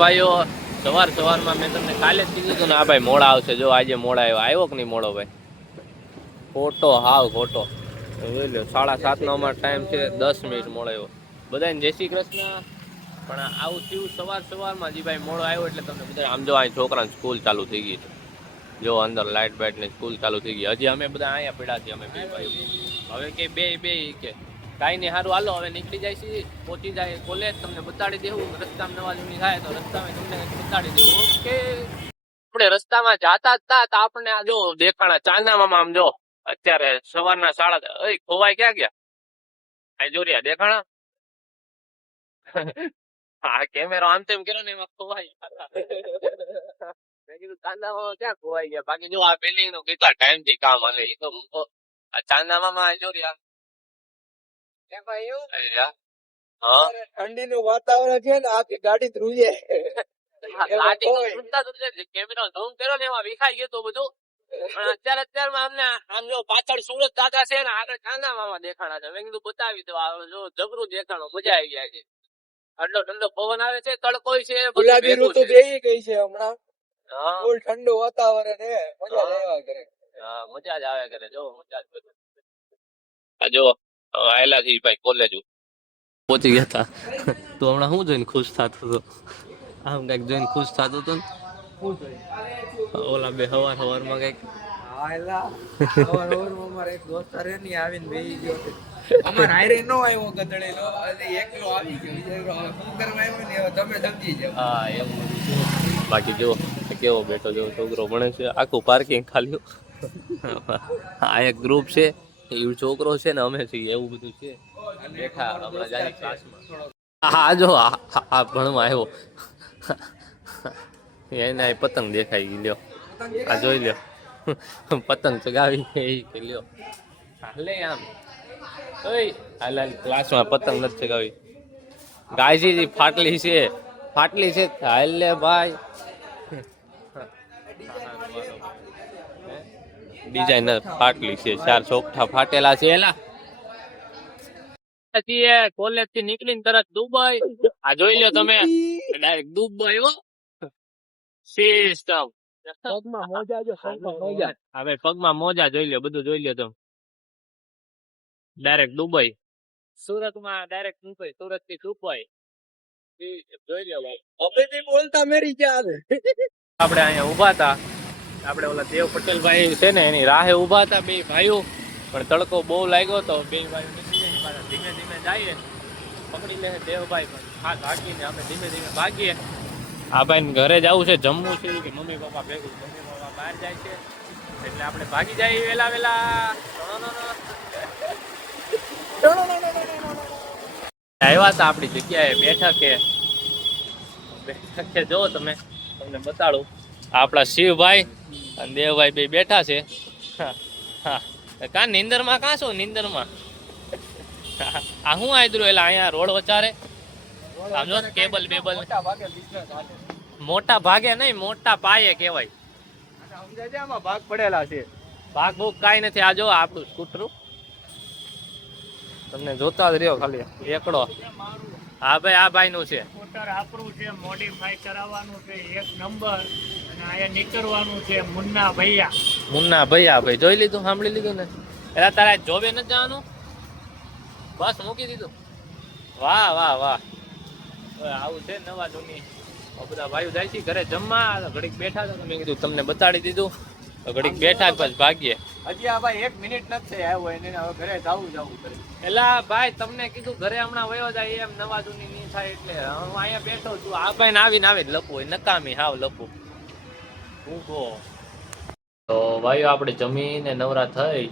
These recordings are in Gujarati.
ભાઈઓ સવારમાં મેં તમને કાલે જ કીધું હતું ને આ ભાઈ મોડા આવશે. જો આજે મોડા આવ્યો કે નહીં મોડો ભાઈ? ખોટો, હાવ ખોટો. જોઈ લો 7:30 નો અમારો ટાઈમ છે, 10 મિનિટ મોડો આવ્યો. બધાને જય શ્રી કૃષ્ણ. પણ આવું થયું સવારમાં જી ભાઈ મોડો આવ્યો એટલે તમને બધા આમ જો અહીં છોકરાની સ્કૂલ ચાલુ થઈ ગઈ છે. જો અંદર લાઇટ બાઇટ ની સ્કૂલ ચાલુ થઈ ગઈ. હજી અમે બધા અહીંયા પડ્યા છીએ અમે બે ભાઈ. હવે કે બે કે કાંઈ નહીં, સારું હાલો હવે નીકળી જાય છે, પહોંચી જાય કોલેજ, તમને બતાડી દેવું. રસ્તામાં નવા જૂની થાય તો રસ્તામાં તમને બતાડી દેવું. ઓકે, આપણે રસ્તામાં જાતા હતા તો આપણને આ જો દેખાણા ચાંદામાં આમ જો અત્યારે સવારના 7:30. ખોવાય ક્યાં ગયા? આ જોરિયા દેખાણા. હા, કેમેરો આમ તેમ કર્યો ને એમાં ખોવાય. મેં કીધું ચાંદામાં ક્યાં ખોવાઈ ગયા? બાકી જો આ બિલ્ડિંગ નું કેટલા ટાઈમ થી કામ હાલે. એ તો આ ચાંદામાં જોરિયા ઠંડી નું વાતાવરણ છે ને આખી ગાડી ધ્રુજે. કેમેરો ઝૂમ કર્યો ને એમાં વિખાઈ ગયું બધું. પણ અત્યારમાં અમને આમ જો પાછળ સુરત દાદા છે ને આગળ ચાંદામાં દેખાણા છે. મેં કીધું બતાવી દો, જો જબરું દેખાણું, મજા આવી જાય છે. આટલો ઠંડો પવન આવે છે, તડકો છે, ગુલાબી ઋતુ બેહી ગઈ છે હમણાં. ફૂલ ઠંડુ વાતાવરણ છે, મજા લેવા કરે. હા, મજા જ આવે કરે. જો મજા જ આ જો આયેલા થી ભાઈ કોલેજ પહોંચી ગયા હતા. તો હમણાં શું જોઈને ખુશ થતો હતો? આમ કઈક જોઈને ખુશ થતો હતો ને. ઓલા બે હવારમાં કઈક એક દોસ્ત આવીને બેહી ગયો. અમાર હારે નો આવ્યો ગધડેલો, એકલો આવી ગયો. શું કરવા આવ્યો ને તમે સમજી જાવ. હા, એવું. બાકી જો કેવો બેઠો જેવો છોકરો ભણે છે. આખું પાર્કિંગ ખાલી. આ એક ગ્રુપ છે, એ છોકરો છે ને અમે છીએ, એવું બધું છે. બેઠા હમણાં જાય ક્લાસમાં. હા જો આ ભણવા આવ્યો. એને પતંગ દેખાઈ લ્યો. આ જોઈ લ્યો, પતંગ ચગાવી કે લ્યો. હાલે આમ હાલ ક્લાસમાં પતંગ નથી ચગાવી. ગાયજી ફાટલી છે હાલે ભાઈ. ડિઝાઇન ફાટલી છે, 4 ચોકઠા ફાટેલા છે. એલા કોલેજ થી નીકળીને તરત દુબઈ. આ જોઈ લો તમે, ડાયરેક્ટ દુબઈ. હો સિસ્ટમ. પગમાં મોજા જો, હવે પગમાં મોજા જોઈ લો, બધું જોઈ લો તમે. Direct Dubai. સુરતમાં ડાયરેક્ટ દુબઈ, સુરત થી દુબઈ જોઈ લો ભાઈ. હવે બોલતા મેરી જાન. આપણે અહીંયા ઉભા હતા, આપણે ઓલા દેવ પટેલ ભાઈ છે ને એની રાહે ઉભા હતા બે ભાઈઓ. પણ તડકો બહુ લાગ્યો તો બે ભાઈઓ ધીમે ધીમે જઈએ, પકડી લે દેવભાઈ હાથ હાકીને અમે ધીમે ધીમે ભાગીએ. આ ભાઈ ઘરે જવું છે, જમવું છે કે મમ્મી પપ્પા ભેગું. મમ્મી પપ્પા બહાર જાય છે એટલે આપણે ભાગી જઈએ વેલા આવ્યા હતા આપણી જગ્યાએ બેઠકે જો તમે, તમને બતાડું. આપણા શિવભાઈ અને દેવભાઈ બે બેઠા છે. કા નીંદરમાં કાં છો? નીંદરમાં આ શું આદરું? એટલે અહીંયા રોડ વચારે આમ જો કેબલ બેબલ મોટા ભાગે નહીં, મોટા પાયે કહેવાય. ભાગ પડેલા છે. ભાગ ભૂગ કાંઈ નથી. આ જો આપણું સ્કૂટરું તમને જોતા જ રહ્યો ખાલી એકડો. હા ભાઈ, આ ભાઈ નું છે સ્કૂટર આપણું છે, મોડિફાઈ કરાવવાનું છે 1 નંબર. અને અહીંયા નીકળવાનું છે મુન્ના ભૈયા ભાઈ. જોઈ લીધું, સાંભળી લીધું ને? એલા તારા જોબે નથી જવાનું? બસ મૂકી દીધું. વાહ વાહ વાહ. આવું છે નવા જૂની. બધા ભાઈઓ જાય છે ઘરે જમવા. ઘડીક બેઠા હતા, મેં કીધું તમને બતાડી દીધું. ઘડીક બેઠા પછી ભાગીએ. હજી આ ભાઈ 1 મિનિટ નથી આવ્યો એને, હવે ઘરે જવું પડે. એલા ભાઈ તમને કીધું ઘરે હમણાં વયો જાય એમ, નવા જૂની નહીં થાય એટલે હું અહીંયા બેઠો છું. આ ભાઈ આવીને આવે લપુ નકામી હાવ લપુ. તો ભાઈઓ આપણે જમીને નવરા થઈ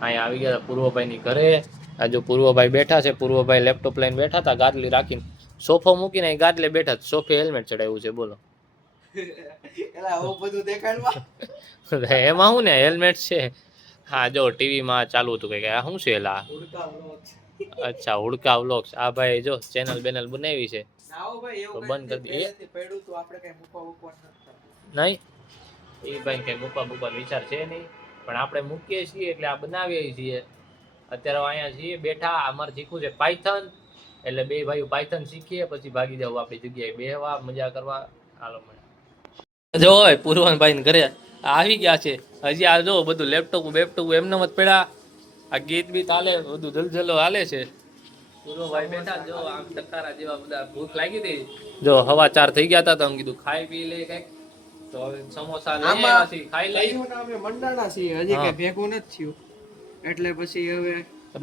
અહીંયા આવી ગયા પૂર્વભાઈ ની ઘરે. આ જો પૂર્વભાઈ બેઠા છે. પૂર્વભાઈ લેપટોપ લઈને બેઠા હતા, ગાદલી રાખીને સોફો મૂકીને ગાદલે બેઠા. સોફે હેલ્મેટ ચડાવ્યું છે. બોલો એમાં શું ને હેલ્મેટ છે. હા જો ટીવી માં ચાલુ હતું કે આ શું છે? એલા અચ્છા, હુડકા વ્લોગ્સ. આ ભાઈ જો ચેનલ બેનલ બનાવી છે તો બંધ કરી દઈએ. નહીં, એ ભાઈ કઈ મૂકવા વિચાર છે નહીં, પણ આપણે મૂકીએ છીએ એટલે આ બનાવીએ છીએ. અત્યારે અહીંયા છીએ બેઠા. અમારે શીખવું છે પાયથન. એટલે બે ભાઈઓ પાયથન શીખીએ પછી ભાગી જાવ આપણી જગ્યાએ બેહવા મજા કરવા. હાલો મળે જો હોય પૂર્વનભાઈ ઘરે આવી ગયા છે. હજી આ જો બધું લેપટોપ બેપટોપ એમને મત પડ્યા. આ ગીત બીત હાલે બધું જલજલો હાલે છે. પૂર્વભાઈ બેઠા જો આમ ટકારા જેવા બધા ભૂખ લાગી હતી. જો હવા 4 થઈ ગયા હતા તો અમે કીધું ખાઈ પી લે કઈક. તો હવે સમોસા લઈ આવ્યા છીએ ખાઈ લઈ. અમે મંડાણા છીએ હજી કઈ ભેગું નથી થયું એટલે પછી હવે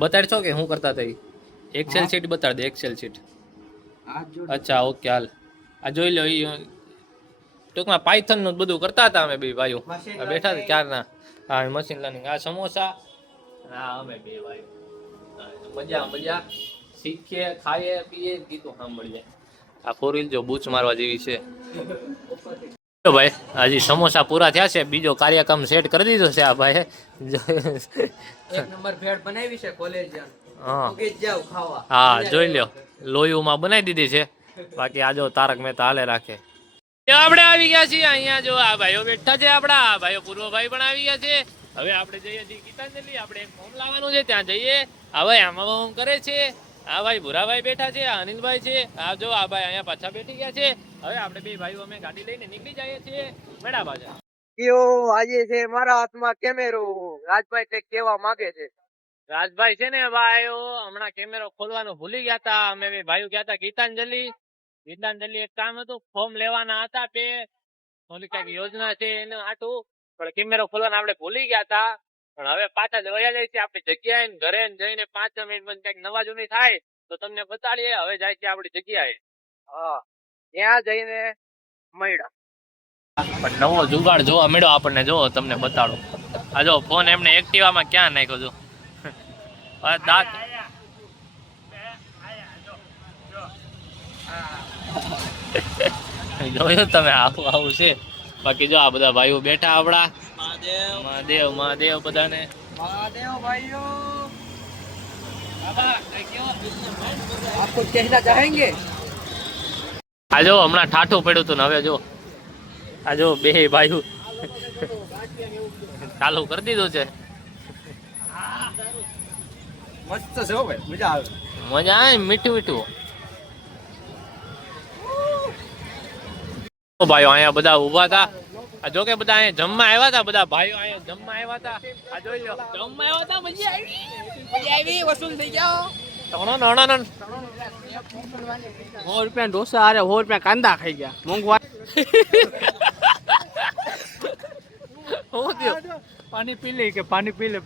બતાડ છો કે શું કરતા હતા એક્સેલ શીટ બતાડ દે એક્સેલ શીટ. અચ્છા ઓકે હાલ આ જોઈ લો ઈ ટૂંકમાં પાયથન નું બધું કરતા હતા અમે બે ભાઈઓ બેઠા હતા ચારના. હા મશીન લર્નિંગ આ સમોસા હા અમે બે ભાઈઓ મજા મજા શીખીએ ખાઈએ પીએ ગીતો સાંભળીએ. આ ફોર વ્હીલ જો બૂચ મારવા જેવી છે. ભાઈ હજી સમોસા પૂરા થયા છે બીજો કાર્યક્રમ સેટ કરી દીધો છે આ ભાઈ. એક નંબર ભેળ બનાવી છે કોલેજ હા જાવ ખાવા. હા જોઈ લ્યો લોહીમાં બનાવી દીધી છે. બાકી આ જો તારક મહેતા હાલે રાખે. આપણે આવી ગયા છીએ અહીંયા જો આ ભાઈઓ બેઠા છે આપડા. આ ભાઈઓ પૂર્વભાઈ પણ આવી ગયા છે. હવે આપણે જઈએ છીએ ગીતાંજલિ. આપણે એક ફોર્મ લાવવાનું છે ત્યાં જઈએ. આ ભાઈ આમાં કરે છે. આ ભાઈ ભૂરાભાઈ બેઠા છે. આ અનિલભાઈ છે. આ જો આ ભાઈ અહીંયા પાછા બેઠી ગયા છે. હવે આપણે બે ભાઈઓ અમે ગાડી લઈને નીકળી જઈએ છીએ મેળા બાજા. આજે છે મારા હાથમાં કેમેરો. રાજભાઈ કઈક કેવા માંગે છે. રાજભાઈ છે ને ભાઈઓ હમણાં કેમેરો ખોલવાનું ભૂલી ગયા હતા. અમે બે ભાઈઓ ગયા હતા ગીતાંજલિ. ગીતાંજલિ એક કામ હતું ફોર્મ લેવાના હતા બે ઓલી કઈક યોજના છે એનું આટું પણ કેમેરો ખોલવાના આપણે ભૂલી ગયા હતા. પણ હવે પાછા વયા જાય છે આપણી જગ્યાએ ઘરે જઈને 5 મિનિટ કઈક નવા જૂની થાય તો તમને બતાડીએ. હવે જાય છે આપણી જગ્યાએ. હા ત્યાં જઈને મળ્યા. પણ નવો જુગાડ જોવા મળ્યો આપણને. જો તમને બતાડો આ જો ફોન એમને એક્ટિવામાં ક્યાં નાખ્યો જો દાંત જોયું તમે આવું આવું છે. બાકી જો આ બધા ભાઈઓ બેઠા આપડા. મહાદેવ મહાદેવ બધાને મહાદેવ ભાઈઓ આપકો કહેના ચાહેંગે. આ જો હમણાં ઠાઠું પડ્યું હતું ને હવે જો આ જો બે ભાઈઓ ચાલુ કરી દીધું છે. મસ્ત છે હો ભાઈ મજા આવે. મજા આવે મીઠું મીઠું. ભાઈઓ અહીંયા બધા ઉભા હતા. જો કે બધા અહીંયા જમવા આવ્યા હતા. બધા ભાઈઓ અહીંયા જમવા આવ્યા હતા. આ જોઈ લો જમવા આવ્યા હતા. મજા આવી વસૂલ થઈ ગયા. 100 રૂપિયા ઢોસા અરે 100 રૂપિયા કાંદા ખાઈ ગયા મોંઘવા. પાણી પી લે કે પાણી પી લે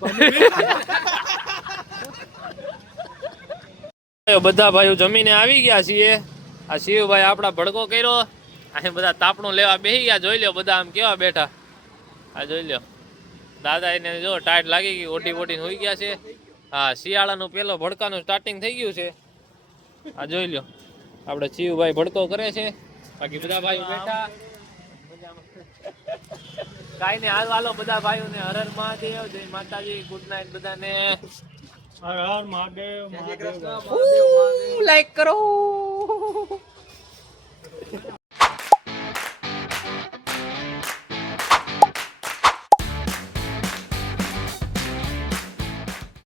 બધા ભાઈઓ જમીને આવી ગયા છીએ. આ શિવભાઈ આપડા ભડકો કર્યો. અહીં બધા તાપણું લેવા બેસી ગયા. જોઈ લો બધા આમ કેવા બેઠા. આ જોઈ લો દાદા એને જો ટાઈટ લાગી ગઈ ઓટી બોટી હોઈ ગયા છે. હા શિયાળાનું પેલો ભડકાનું સ્ટાર્ટિંગ થઈ ગયું છે. આ જોઈ લો આપણે શિવભાઈ ભડકો કરે છે. બાકી બધા ભાઈઓ બેઠા કાઈ ને હાલ વાલો બધા ભાઈઓને હર હર મહાદેવ જય માતાજી ગુડ નાઇટ બધાને. હર હર મહાદેવ મહાદેવ. લાઈક કરો.